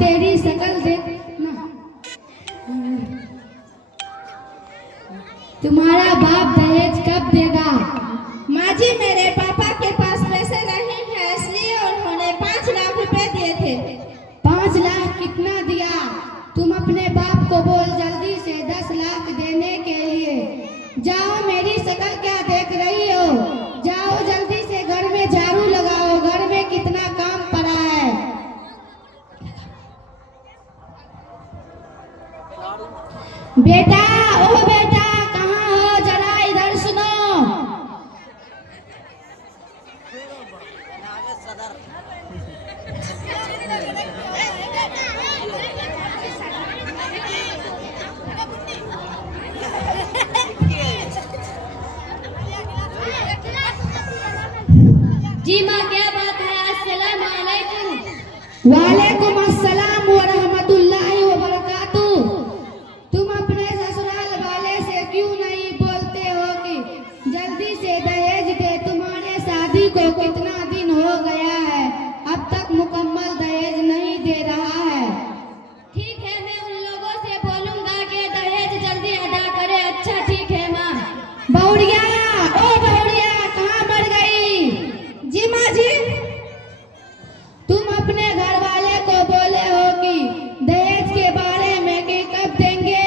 तेरी शक्ल देख ना, तुम्हारा बाप दहेज कब देगा? माँ जी मेरे पापा के पास पैसे नहीं है, इसलिए उन्होंने 5 लाख रुपए दिए थे। 5 लाख कितना दिया? तुम अपने बाप को बोल जल्दी से 10 लाख देने के लिए। जाओ, मेरी शक्ल क्या देख रही हो? जाओ जल्दी से घर में झाड़ू लगाओ, घर में कितना काम पड़ा है। बेटा, ओ बेटा, कहाँ हो? जरा इधर सुनो। जी माँ, क्या बात है? अस्सलाम वालेकुम। वालेकुम अस्सलाम व रहमतुल्लाहि व बरकातुहू। तुम अपने ससुराल वाले से क्यों नहीं बोलते हो कि जल्दी से दहेज दे? तुम्हारे शादी को कितना दिन हो गया है, अब तक मुकम्मल दहेज नहीं दे रहा है। ठीक है, मैं उन लोगों से बोलूंगा कि दहेज जल्दी अदा करे। अच्छा ठीक है माँ। बहुड़िया, ओ बहुड़िया, कहाँ मर गई? जी माँ जी। तुम अपने घर वाले को बोले हो कि दहेज के बारे में कि कब देंगे?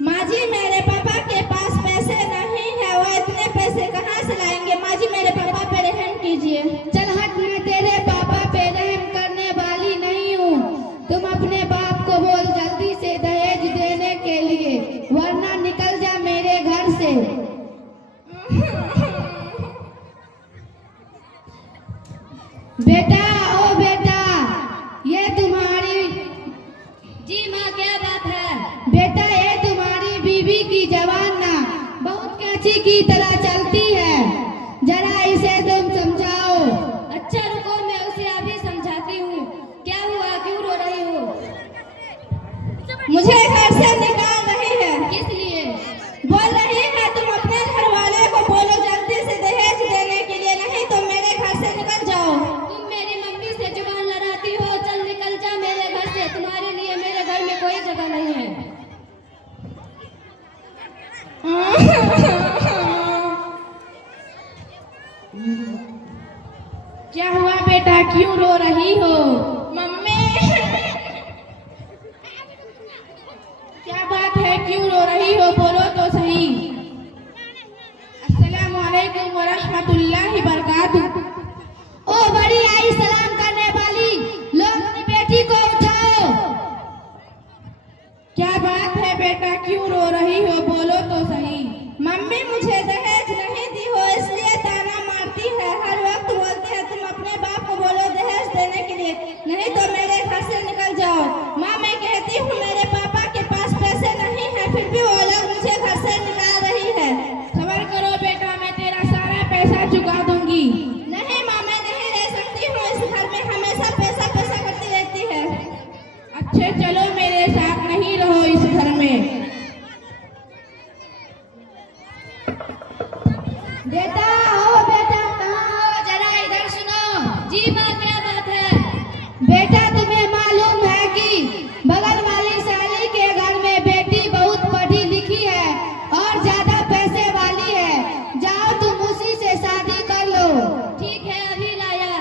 माँ जी मेरे पापा के पास पैसे नहीं है, वो इतने पैसे कहाँ से लाएंगे? माँ जी मेरे पापा पे रहम कीजिए। चल हट, मैं तेरे पापा पे रहम करने वाली नहीं हूँ। तुम अपने बाप को बोल जल्दी से दहेज देने के लिए, वरना निकल जा मेरे घर से। बेटा, ओ बेटा, ये तुम्हारी जी माँ, क्या बात है? बेटा, ये तुम्हारी बीवी की जवान ना बहुत कैंची की तरह चलती है, जरा इसे तुम समझाओ। अच्छा रुको, मैं उसे अभी समझाती हूँ। क्या हुआ, क्यों रो रही हो? मुझे घर से निकाल रही है। किस लिए? बोल रही है तुम अपने घर वाले को बोलो जल्दी से दहेज देने के लिए, नहीं तो मेरे घर से निकल जाओ। तुम मेरी मम्मी से जुबान लड़ाती हो। चल निकल जा मेरे घर से, तुम्हारे लिए मेरे घर में कोई जगह नहीं है। क्या हुआ बेटा, क्यों रो रही हो? मम्मी क्या बात है, क्यों रो रही हो? बोलो तो सही। अस्सलाम वालेकुम व रहमतुल्लाहि बरकातुहू। ओ बड़ी आई सलाम करने वाली, लोग अपनी बेटी को उठाओ। क्या बात है बेटा, क्यों रो रही हो? बोलो तो सही। मम्मी मुझे दहेज नहीं दी हो, इसलिए ताना मारती है। हर वक्त बोलती है तुम अपने बाप को बोलो दहेज देने के लिए, नहीं तो मेरे घर से निकल जाओ। माँ मैं कहती हूँ मेरे पापा के पास पैसे नहीं है, फिर भी वो लोग मुझे घर से निकाल रही है। सबर करो बेटा, मैं तेरा सारा पैसा चुका दूंगी। नहीं माँ, मैं नहीं रह सकती हूँ इस घर में, हमेशा पैसा पैसा करती रहती है। अच्छे चलो, मेरे साथ नहीं रहो इस घर में। बेटा, ओ बेटा, कहाँ हो? जरा इधर सुनो। जी माँ, क्या बात है? बेटा, तुम्हें मालूम है कि बगल वाली साली के घर में बेटी बहुत पढ़ी लिखी है और ज्यादा पैसे वाली है। जाओ तुम उसी से शादी कर लो। ठीक है, अभी लाया।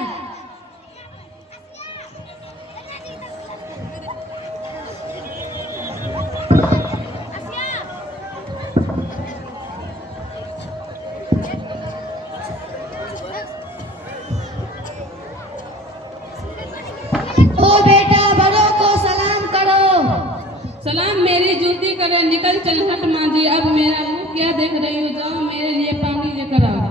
ओ बेटा, बड़ों को सलाम करो। सलाम मेरी जूती करे, निकल चल हट माँ जी। अब मेरा मुंह क्या देख रही हो? जाओ मेरे लिए पानी लेकर आओ।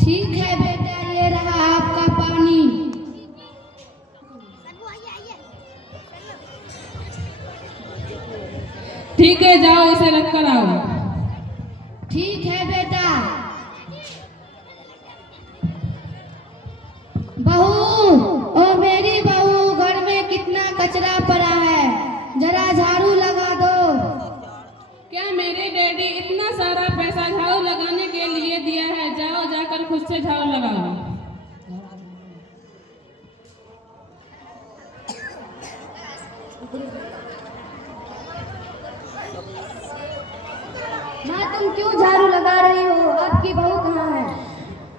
ठीक है बेटा, ये रहा आपका पानी। ठीक है, जाओ इसे रख कर आओ। ठीक है बेटा। बहू, ओ मेरी बहू, घर में कितना कचरा पड़ा है, जरा झाड़ू लगा दो। क्या मेरे डैडी इतना सारा पैसा झाड़ू लगाने के लिए दिया है? मुझसे झाड़ू लगाओ। माँ तुम क्यों झाड़ू लगा रही हो? आपकी बहू कहाँ है?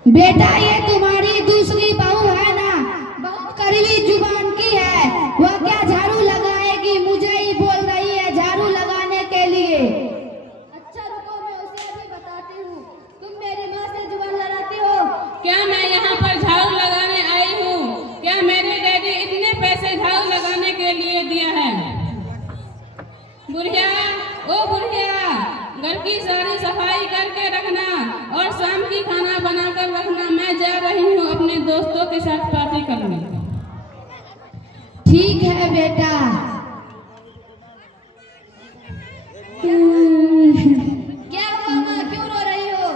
बेटा ये तुम्हारी दूसरी बहू है ना, बहुत कड़वी जुबान की है। वो क्या झाड़ू लगाएगी, मुझे ही बोल रही है झाड़ू लगाने के लिए। अच्छा रुको, मैं उसे अभी बताती हूँ। तुम मेरी माँ से जुबान लड़ाती हो? क्या मैं यहाँ पर झाड़ू लगाने आई हूँ? क्या मेरे डैडी इतने पैसे झाड़ू लगाने के लिए दिया है? बुढ़िया, ओ बुढ़िया, घर की सारी सफाई करके रखना और शाम की खाना बनाकर रखना। मैं जा रही हूँ अपने दोस्तों के साथ पार्टी करने। ठीक है बेटा। क्या हुआ माँ, क्यों रो रही हो?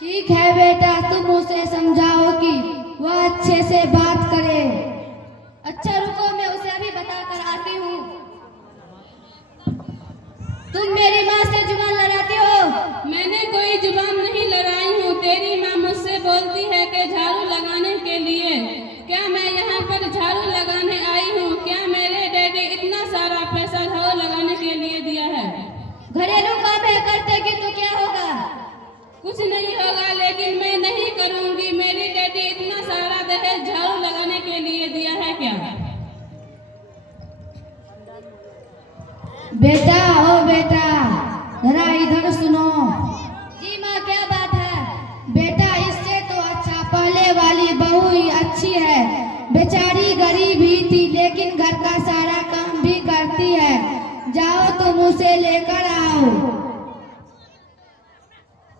ठीक है बेटा, तुम उसे समझाओ कि वह अच्छे से बात करे। अच्छा रुको, मैं उसे अभी बता कर आती हूँ। तुम मेरी माँ से जुबान लड़ाती हो? मैंने कोई जुबान नहीं लड़ाई हूँ। तेरी माँ मुझसे बोलती है कि झाड़ू लगाने के लिए। क्या मैं यहाँ पर झाड़ू लगाने आई हूँ? क्या मेरे डैडी इतना सारा पैसा झाड़ू लगाने के लिए दिया है? घरेलू काम है, करते कि तो क्या होगा? कुछ नहीं होगा, लेकिन मैं नहीं करूँगी। मेरी डैडी इतना सारा दहेज झाड़ू लगाने के लिए दिया है क्या? बेटा ओ बेटा, जरा इधर सुनो। जी माँ, क्या बात है? बेटा इससे तो अच्छा पहले वाली बहू ही अच्छी है। बेचारी गरीब ही थी लेकिन घर का सारा काम भी करती है। जाओ तुम उसे लेकर आओ।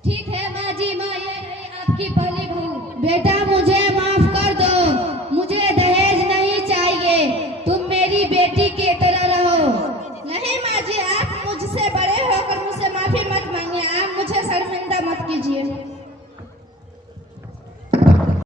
ठीक है माँ जी। माँ, ये रही आपकी पहली बहू। बेटा मुझे माफ कर दो, मुझे दहेज नहीं चाहिए। तुम मेरी बेटी के तरह रहो। नहीं माँ जी, आप मुझसे बड़े होकर मुझसे माफी मत मांगिए। आप मुझे शर्मिंदा मत कीजिए।